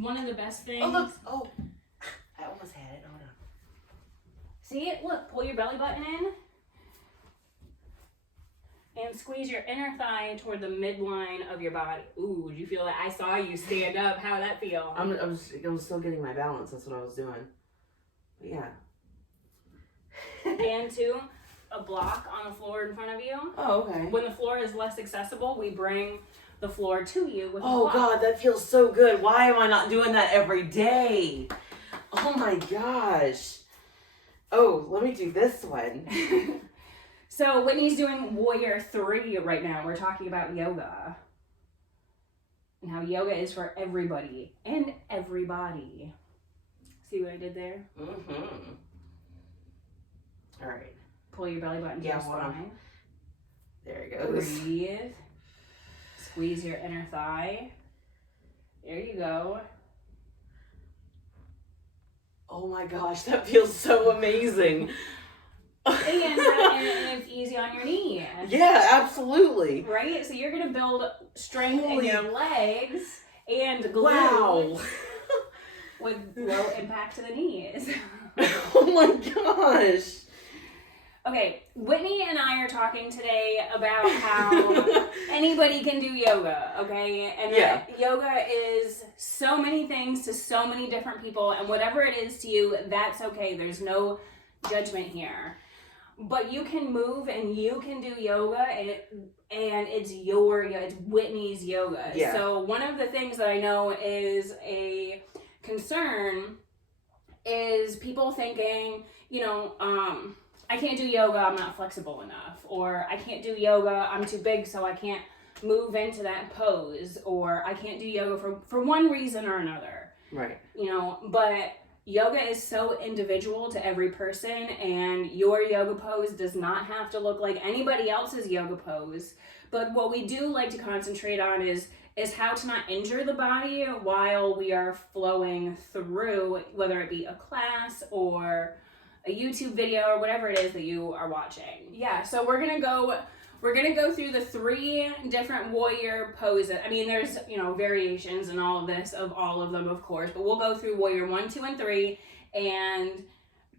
one of the best things. Oh, look. Oh, I almost had it. Hold on. See it? Look, pull your belly button in. And squeeze your inner thigh toward the midline of your body. Ooh, did you feel that? I saw you stand up. How'd that feel? I was still getting my balance. That's what I was doing. But yeah. And two, a block on the floor in front of you. Oh, okay. When the floor is less accessible, we bring the floor to you with a Oh, block. God, that feels so good. Why am I not doing that every day? Oh, my gosh. Oh, let me do this one. So Whitney's doing Warrior 3 right now. We're talking about yoga. And how yoga is for everybody and everybody. See what I did there? Mm-hmm. All right. Pull your belly button to your spine. There it goes. Breathe. Squeeze your inner thigh. There you go. Oh my gosh, that feels so amazing. And it's easy on your knee. Yeah, absolutely. Right? So you're going to build strength in your legs and glute Wow. with low impact to the knees. Oh my gosh. Okay, Whitney and I are talking today about how anybody can do yoga, okay? And that yoga is so many things to so many different people, and whatever it is to you, that's okay. There's no judgment here. But you can move and you can do yoga, and it's your yoga, it's Whitney's yoga. Yeah. So one of the things that I know is a concern is people thinking, I can't do yoga, I'm not flexible enough. Or I can't do yoga, I'm too big, so I can't move into that pose. Or I can't do yoga for one reason or another. Right. But yoga is so individual to every person, and your yoga pose does not have to look like anybody else's yoga pose. But what we do like to concentrate on is how to not injure the body while we are flowing through, whether it be a class or a YouTube video or whatever it is that you are watching. Yeah, so we're gonna go through the 3 different warrior poses. I mean, there's, variations and all of this of all of them, of course, but we'll go through warrior 1, 2, and 3 and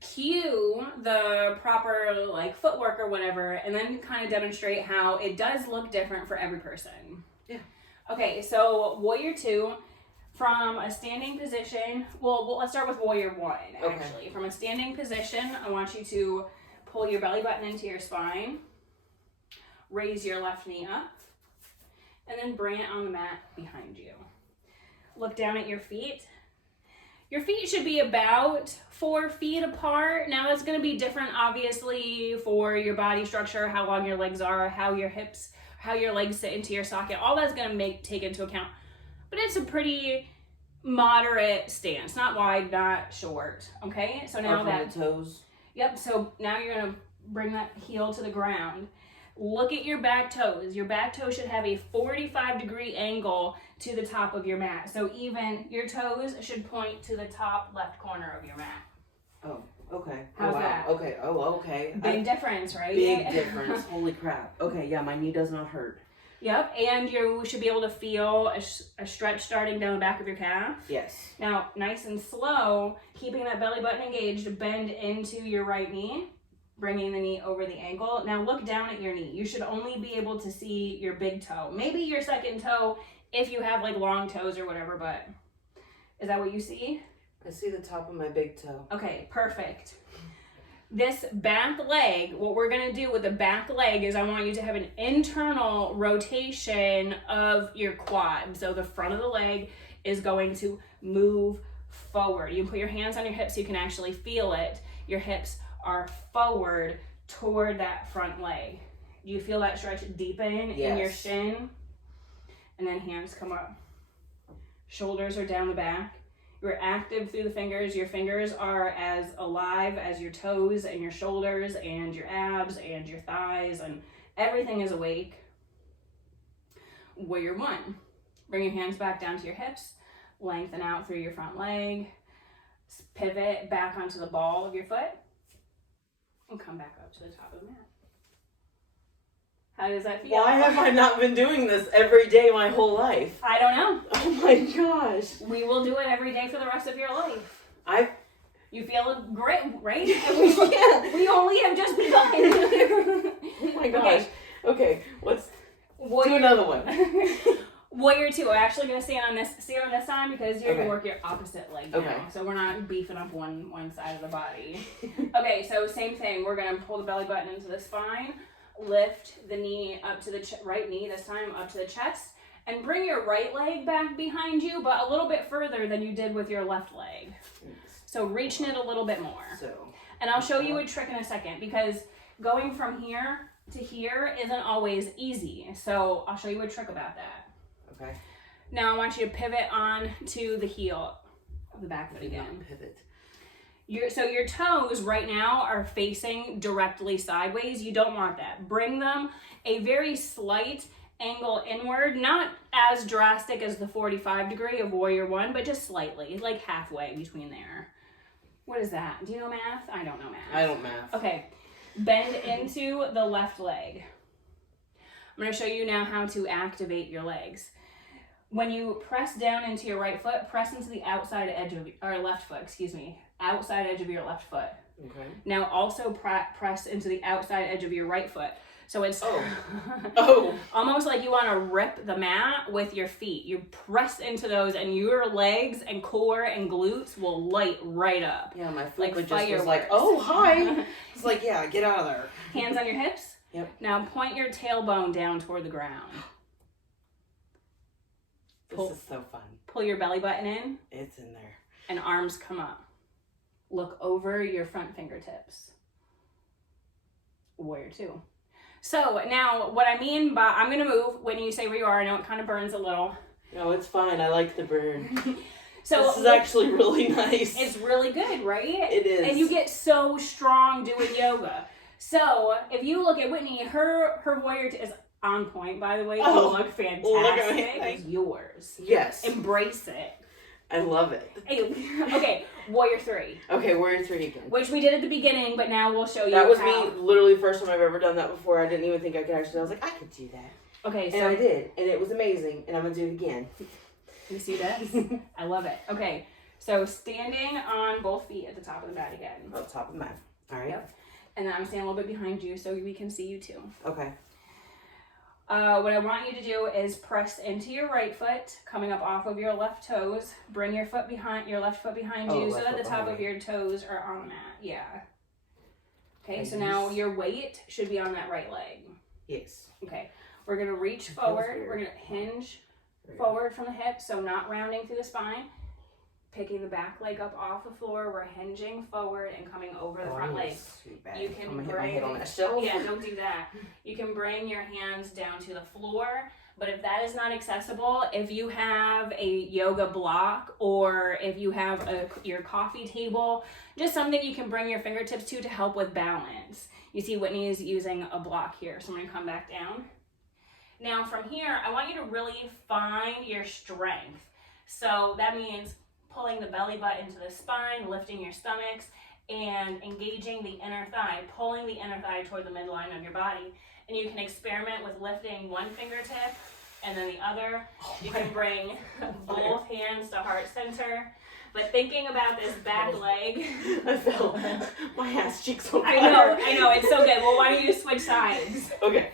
cue the proper footwork or whatever, and then kind of demonstrate how it does look different for every person. Yeah. Okay, so warrior 2, from a standing position, well, let's start with warrior 1, actually. Okay. From a standing position, I want you to pull your belly button into your spine, raise your left knee up, and then bring it on the mat behind you. Look down at your feet. Your feet should be about 4 feet apart. Now that's going to be different, obviously, for your body structure, how long your legs are, how your legs sit into your socket. All that's going to take into account. But it's a pretty moderate stance, not wide, not short. Okay, so now that the toes. Yep. So now you're gonna bring that heel to the ground. Look at your back toes. Your back toe should have a 45-degree angle to the top of your mat. So even your toes should point to the top left corner of your mat. Oh, okay. How's that? Okay. Oh, okay. Big difference, right? Big difference. Holy crap. Okay, yeah, my knee does not hurt. Yep, and you should be able to feel a stretch starting down the back of your calf. Yes. Now, nice and slow, keeping that belly button engaged, bend into your right knee, bringing the knee over the ankle. Now look down at your knee. You should only be able to see your big toe. Maybe your second toe if you have long toes or whatever, but is that what you see? I see the top of my big toe. Okay, perfect. This back leg, what we're going to do with the back leg is I want you to have an internal rotation of your quad. So the front of the leg is going to move forward. You can put your hands on your hips so you can actually feel it. Your hips are forward toward that front leg. Do you feel that stretch deepen in your shin? And then hands come up. Shoulders are down the back. You're active through the fingers. Your fingers are as alive as your toes and your shoulders and your abs and your thighs, and everything is awake. Warrior 1. Bring your hands back down to your hips. Lengthen out through your front leg. Pivot back onto the ball of your foot. And come back up to the top of the mat. How does that feel? Why have I not been doing this every day my whole life? I don't know. Oh my gosh. We will do it every day for the rest of your life. You feel great, right? Yeah. We only have just begun. Oh my gosh. Okay, let's do another one. Warrior 2. We're actually going to stand on this side because you're going Okay. to work your opposite leg Okay. now. So we're not beefing up one side of the body. Okay, so same thing. We're going to pull the belly button into the spine, lift the knee up to the right knee this time up to the chest, and bring your right leg back behind you, but a little bit further than you did with your left leg. So reaching it a little bit more. And I'll show you a trick in a second because going from here to here isn't always easy. So I'll show you a trick about that. Okay. Now I want you to pivot on to the heel of the back foot again. Pivot. So your toes right now are facing directly sideways. You don't want that. Bring them a very slight angle inward, not as drastic as the 45 degree of Warrior 1, but just slightly, like halfway between there. What is that? Do you know math? I don't know math. I don't math. Okay. Bend into the left leg. I'm going to show you now how to activate your legs. When you press down into your right foot, press into the outside edge of or left foot, outside edge of your left foot. Okay. Now also press into the outside edge of your right foot. So it's almost like you want to rip the mat with your feet. You press into those and your legs and core and glutes will light right up. Yeah, my foot Like just fireworks. was like, oh, hi. It's like, yeah, get out of there. Hands on your hips. Yep. Now point your tailbone down toward the ground. This is so fun. Pull your belly button in It's in there. and arms come up. Look over your front fingertips. Warrior 2. So now what I mean by, I'm going to move when you say where you are. I know it kind of burns a little. No, it's fine. I like the burn. So this is actually really nice. It's really good, right? It is. And you get so strong doing yoga. So if you look at Whitney, her Warrior 2 is on point, by the way. Oh, you look fantastic. look at me. It's yours. Yes. Embrace it. I love it. Okay, Warrior 3. Okay, Warrior 3 again. Which we did at the beginning, but now we'll show you That was how. me, literally the first time I've ever done that before. I didn't even think I could actually. I was like, I could do that. Okay, so And I did. And it was amazing. And I'm going to do it again. you see this? I love it. Okay, so standing on both feet at the top of the mat again. Oh, top of the mat. All right. Yep. And then I'm standing a little bit behind you so we can see you too. Okay. What I want you to do is press into your right foot, coming up off of your left toes. Bring your left foot behind you so that the top of your toes are on the mat. Yeah. Okay, so now your weight should be on that right leg. Yes. Okay, we're going to reach forward. We're going to hinge forward from the hip, so not rounding through the spine. Picking the back leg up off the floor, we're hinging forward and coming over the front leg. You can I'm gonna hit my bring, head on that shelf. yeah, don't do that. You can bring your hands down to the floor, but if that is not accessible, if you have a yoga block or if you have your coffee table, just something you can bring your fingertips to help with balance. You see Whitney is using a block here, so I'm gonna come back down. Now from here, I want you to really find your strength. So that means pulling the belly button into the spine, lifting your stomachs, and engaging the inner thigh, pulling the inner thigh toward the midline of your body. And you can experiment with lifting one fingertip and then the other. You can bring both hands to heart center. But thinking about this back leg. I felt my ass cheeks on fire. I know, it's so good. Well, why don't you switch sides? Okay.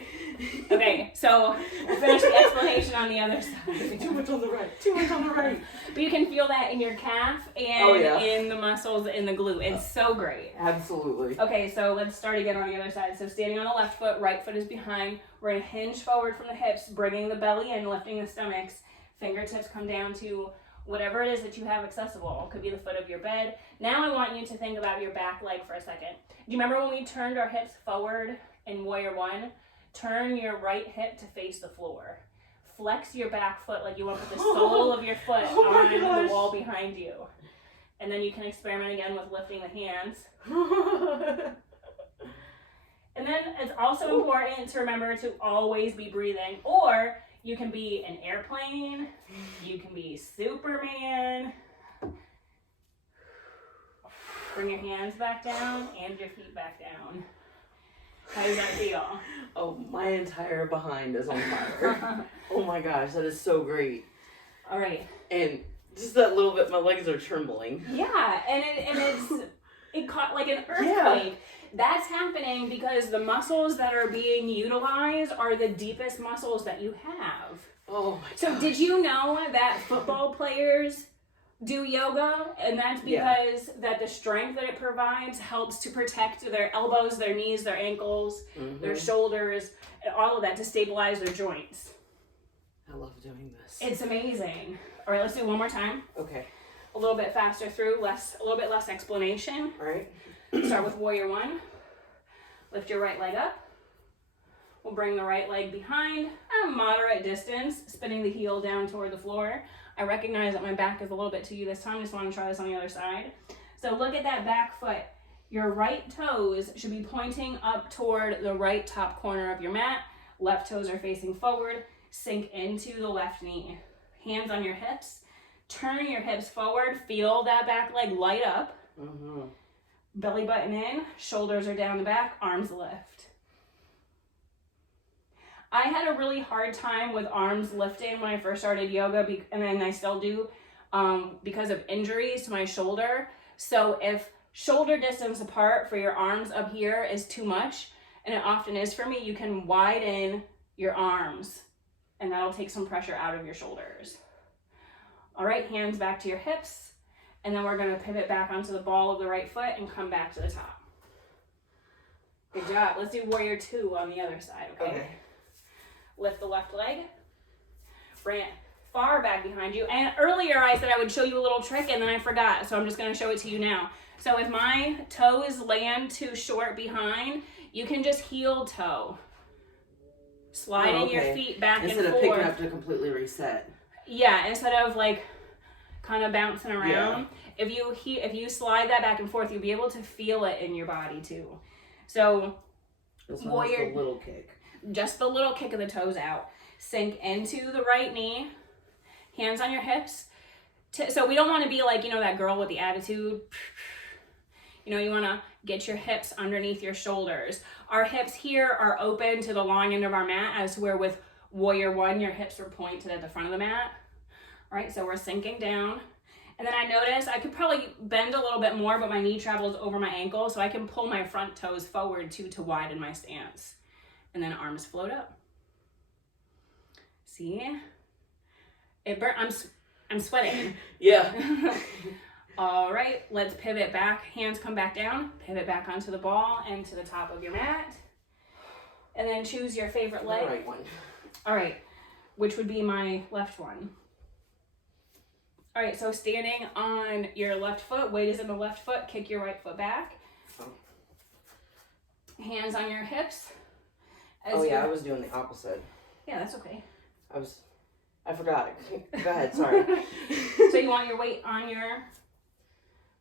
Okay, so we'll finish the explanation on the other side. Too much on the right. Too much on the right. But you can feel that in your calf and in the muscles in the glute. It's so great. Absolutely. Okay, so let's start again on the other side. So standing on the left foot, right foot is behind. We're going to hinge forward from the hips, bringing the belly in, lifting the stomachs. Fingertips come down to whatever it is that you have accessible. It could be the foot of your bed. Now I want you to think about your back leg for a second. Do you remember when we turned our hips forward in Warrior 1? Turn your right hip to face the floor. Flex your back foot like you want to put the sole of your foot on the wall behind you. And then you can experiment again with lifting the hands. And then it's also important to remember to always be breathing. Or you can be an airplane. You can be Superman. Bring your hands back down and your feet back down. How does that feel? Oh, my entire behind is on fire. Oh my gosh, that is so great. All right. And just that little bit, my legs are trembling. Yeah, it caught like an earthquake. That's happening because the muscles that are being utilized are the deepest muscles that you have. Oh my gosh. So did you know that football players do yoga? And that's because that the strength that it provides helps to protect their elbows, their knees, their ankles, their shoulders, and all of that to stabilize their joints. I love doing this. It's amazing. All right, let's do it one more time. Okay. A little bit faster through, a little bit less explanation. All right. Start with warrior one. Lift your right leg up. We'll bring the right leg behind at a moderate distance, spinning the heel down toward the floor. I recognize that my back is a little bit to you this time. Just want to try this on the other side. So look at that back foot. Your right toes should be pointing up toward the right top corner of your mat. Left toes are facing forward. Sink into the left knee. Hands on your hips. Turn your hips forward. Feel that back leg light up. Belly button in. Shoulders are down the back. Arms lift. I had a really hard time with arms lifting when I first started yoga, and then I still do because of injuries to my shoulder. So if shoulder distance apart for your arms up here is too much, and it often is for me, you can widen your arms, and that'll take some pressure out of your shoulders. All right, hands back to your hips, and then we're gonna pivot back onto the ball of the right foot and come back to the top. Good job. Let's do warrior two on the other side, okay? Lift the left leg, bring it far back behind you. And earlier I said I would show you a little trick and then I forgot, so I'm just gonna show it to you now. So if my toes land too short behind, you can just heel toe. Sliding your feet back and forth. Instead of picking up to completely reset. Yeah, instead of like kind of bouncing around. If you slide that back and forth, you'll be able to feel it in your body too. So this one has the little kick. Just the little kick of the toes out. Sink into the right knee. Hands on your hips. So we don't want to be like, that girl with the attitude. You want to get your hips underneath your shoulders. Our hips here are open to the long end of our mat, as where with warrior one, your hips are pointed at the front of the mat. All right, so we're sinking down. And then I notice I could probably bend a little bit more, but my knee travels over my ankle, so I can pull my front toes forward too to widen my stance. And then arms float up. See? I'm sweating. Yeah. All right, let's pivot back. Hands come back down. Pivot back onto the ball and to the top of your mat. And then choose your favorite leg. The right one. All right, which would be my left one. All right, so standing on your left foot, weight is in the left foot, kick your right foot back. Hands on your hips. I was doing the opposite. Yeah, that's okay. I forgot. Go ahead, sorry. So you want your weight on your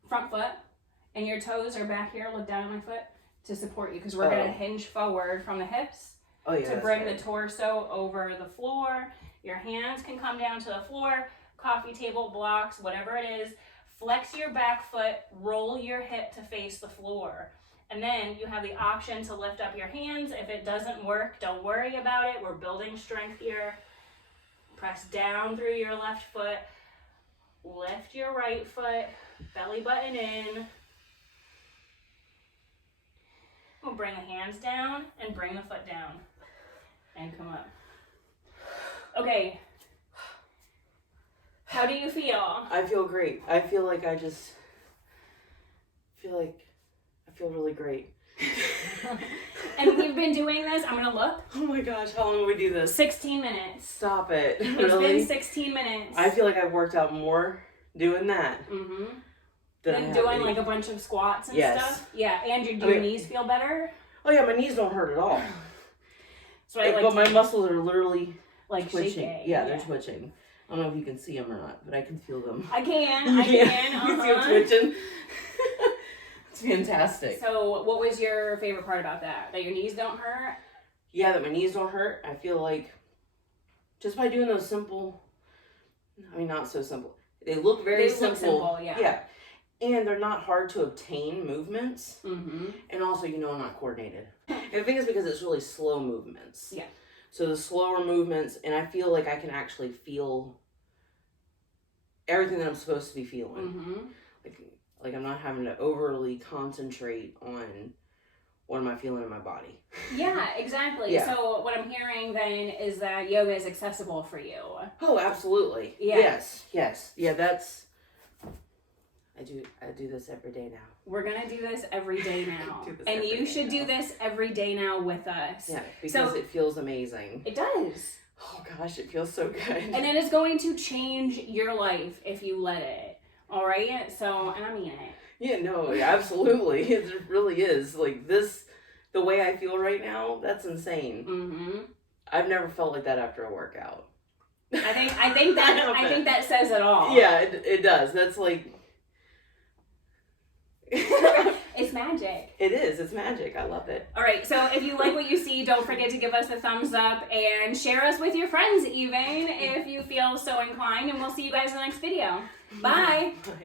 front foot, and your toes are back here. Look down at my foot to support you, because we're going to hinge forward from the hips to bring the torso over the floor. Your hands can come down to the floor, coffee table, blocks, whatever it is. Flex your back foot, roll your hip to face the floor. And then you have the option to lift up your hands. If it doesn't work, don't worry about it. We're building strength here. Press down through your left foot. Lift your right foot. Belly button in. We'll bring the hands down and bring the foot down. And come up. Okay. How do you feel? I feel great. I feel like I feel really great. And we've been doing this, I'm going to look. Oh my gosh, how long will we do this? 16 minutes. Stop it. It's Really? been 16 minutes. I feel like I've worked out more doing that. Than doing like a bunch of squats and stuff. Yeah, and your knees feel better? Oh yeah, my knees don't hurt at all. So I but my muscles are literally like twitching. shaking. Yeah, they're twitching. I don't know if you can see them or not, but I can feel them. I can. You can see them twitching. It's fantastic. So what was your favorite part about that? That your knees don't hurt? Yeah, that my knees don't hurt. I feel like just by doing those simple, not so simple. They look very simple. Look simple, yeah. Yeah. And they're not hard to obtain movements. Mm-hmm. And also, I'm not coordinated. I think it's because it's really slow movements. Yeah. So the slower movements, and I feel like I can actually feel everything that I'm supposed to be feeling. Mm-hmm. Like I'm not having to overly concentrate on what am I feeling in my body. Yeah, exactly. Yeah. So what I'm hearing then is that yoga is accessible for you. Oh, absolutely. Yeah. Yes. Yeah, that's. I do this every day now. We're gonna do this every day now, Do this and every you day should now. do this every day now with us. Yeah, because So- it feels amazing. It does, Oh gosh, it feels so good. and it is going to change your life if you let it. All right. So, and I mean it. Yeah, no, absolutely. It really is. Like this, the way I feel right now, that's insane. Mm-hmm. I've never felt like that after a workout. I think that says it all. Yeah, it does. That's like. It's magic. It is. It's magic. I love it. All right, so if you like what you see, don't forget to give us a thumbs up and share us with your friends even if you feel so inclined, and we'll see you guys in the next video. Bye.